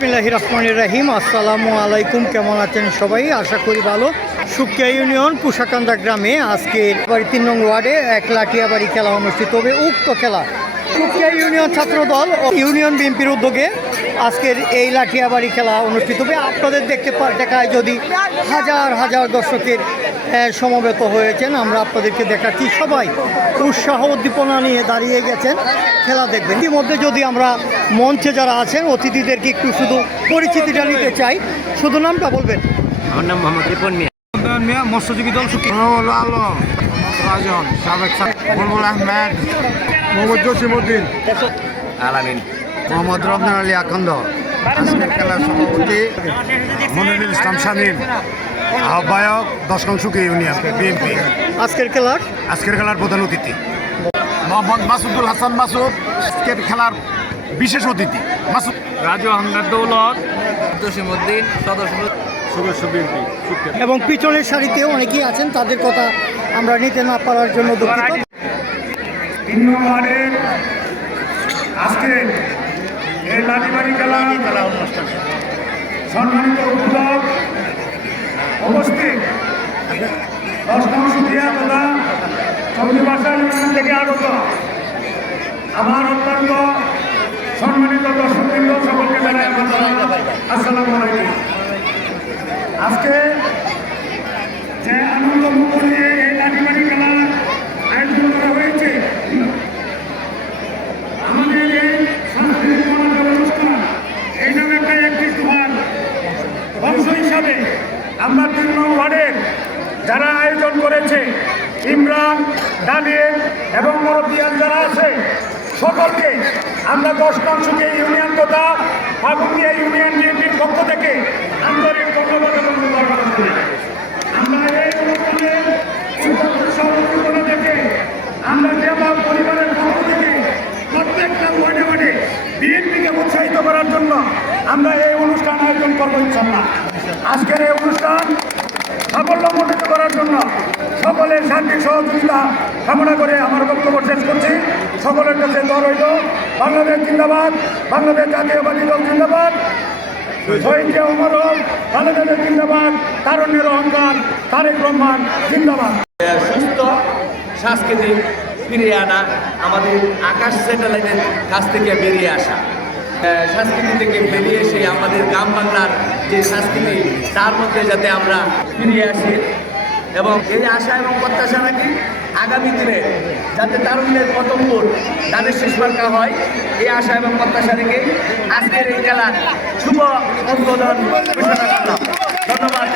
বিসমিল্লাহ রহমানুর রাহিম। আসসালামু আলাইকুম। কেমন আছেন সবাই? আশা করি ভালো। সুকিয়া ইউনিয়ন কুশাকান্দা গ্রামে আজকে বাড়ি তিন নং ওয়ার্ডে এক লাঠিয়াবাড়ি খেলা অনুষ্ঠিত হবে। উক্ত খেলা সুকিয়া ইউনিয়ন ছাত্র দল ও ইউনিয়ন বিএনপির উদ্যোগে আজকের এই লাঠিয়াবাড়ি খেলা অনুষ্ঠিত হবে। আপনাদের দেখতে পা- দেখায় যদি হাজার হাজার দর্শকের সমবেত হয়েছেন আমরা আপনাদেরকে দেখাচ্ছি। সবাই উৎসাহ উদ্দীপনা নিয়ে দাঁড়িয়ে গেছেন। খেলা দেখবেন। ইতিমধ্যে যদি আমরা মঞ্চে যারা আছেন অতিথিদেরকে একটু শুধু পরিচিতিটা নিতে চাই। শুধু নামটা বলবেন। আমার নাম মোহাম্মদ রিপন মিয়া। মিয়া মৎস্যজীবী দল সুখী। আলম রাজন সাবেক বুলবুল আহমেদ মোহাম্মদ জসিমউদ্দিন আলামিন। মোহাম্মদ রমজান আলী আখন্দ। আজকের খেলার সভাপতি মনিরুল ইসলাম শামীম। আহ্বায়ক দশকং সুখী ইউনিয়ন বিএনপি। আজকের খেলার আজকের খেলার প্রধান অতিথি মোহাম্মদ মাসুদুল হাসান মাসুদ। আজকের খেলার বিশেষ অতিথি মাসুদ। রাজু আহমেদ দৌলত। জসিমউদ্দিন সদস্য সদস্য বিএনপি। এবং পিছনের সারিতে অনেকেই আছেন তাদের কথা আমরা নিতে না পারার জন্য দুঃখিত। তিন নম্বরের আজকে এই লাঠিবাড়ি অনুষ্ঠান সম্মানিত উদ্যোগ উপস্থিত। দশম সুধিয়া তথা চৌধুরী ভাষা ইউনিয়ন থেকে আগত আমার অত্যন্ত সম্মানিত দর্শকবৃন্দ সকলকে জানাই। আসসালামু আজকে যে আনন্দ মুখর নিয়ে এই লাঠিবাড়ি খেলা আয়োজন করা হয়েছে আমাদের এই সাংস্কৃতিক মনোযোগ অনুষ্ঠান এই নামে একটা একটি সুভার অংশ হিসাবে আমরা তিন নং ওয়ার্ডের যারা আয়োজন করেছে ইমরান ডালিম এবং মরবিয়ান যারা আছে, সকলকে আমরা দশ অংশকে ইউনিয়ন তথা ফাগুনিয়া ইউনিয়ন বিএনপির পক্ষ থেকে আন্তরিক ধন্যবাদ এবং আমরা থেকে আমরা যে আমার পরিবারের পক্ষ থেকে প্রত্যেকটা ওয়ার্ডে ওয়ার্ডে বিএনপিকে উৎসাহিত করার জন্য আমরা এই অনুষ্ঠান আয়োজন করব ইনশাল্লাহ আজকের এই অনুষ্ঠান সাফল্যমণ্ডিত করার জন্য সকলের শান্তি সহযোগিতা কামনা করে আমার বক্তব্য শেষ করছি। সকলের কাছে দল হইল বাংলাদেশ জিন্দাবাদ, বাংলাদেশ জাতীয়বাদী দল জিন্দাবাদ। শহীদকে অমর হোক বাংলাদেশের জিন্দাবাদ, তারণ্যের অহংকার, তারেক রহমান জিন্দাবাদ। সুস্থ, সাংস্কৃতিক ফিরিয়ে আনা আমাদের আকাশ স্যাটেলাইটের কাছ থেকে বেরিয়ে আসা। সংস্কৃতি থেকে বেরিয়ে এসে আমাদের গ্রাম বাংলার যে শাস্তি নেই, তার মধ্যে যাতে আমরা ফিরিয়ে আসি। এবং এই আশা এবং প্রত্যাশা রাখি, আগামী দিনে যাতে তারুণ্যের পতঙ্গুর তাদের শেষ মার্কা হয়, এই আশা এবং প্রত্যাশা রেখে আজকের এই খেলার শুভ উদ্বোধন ঘোষণা করলাম। ধন্যবাদ।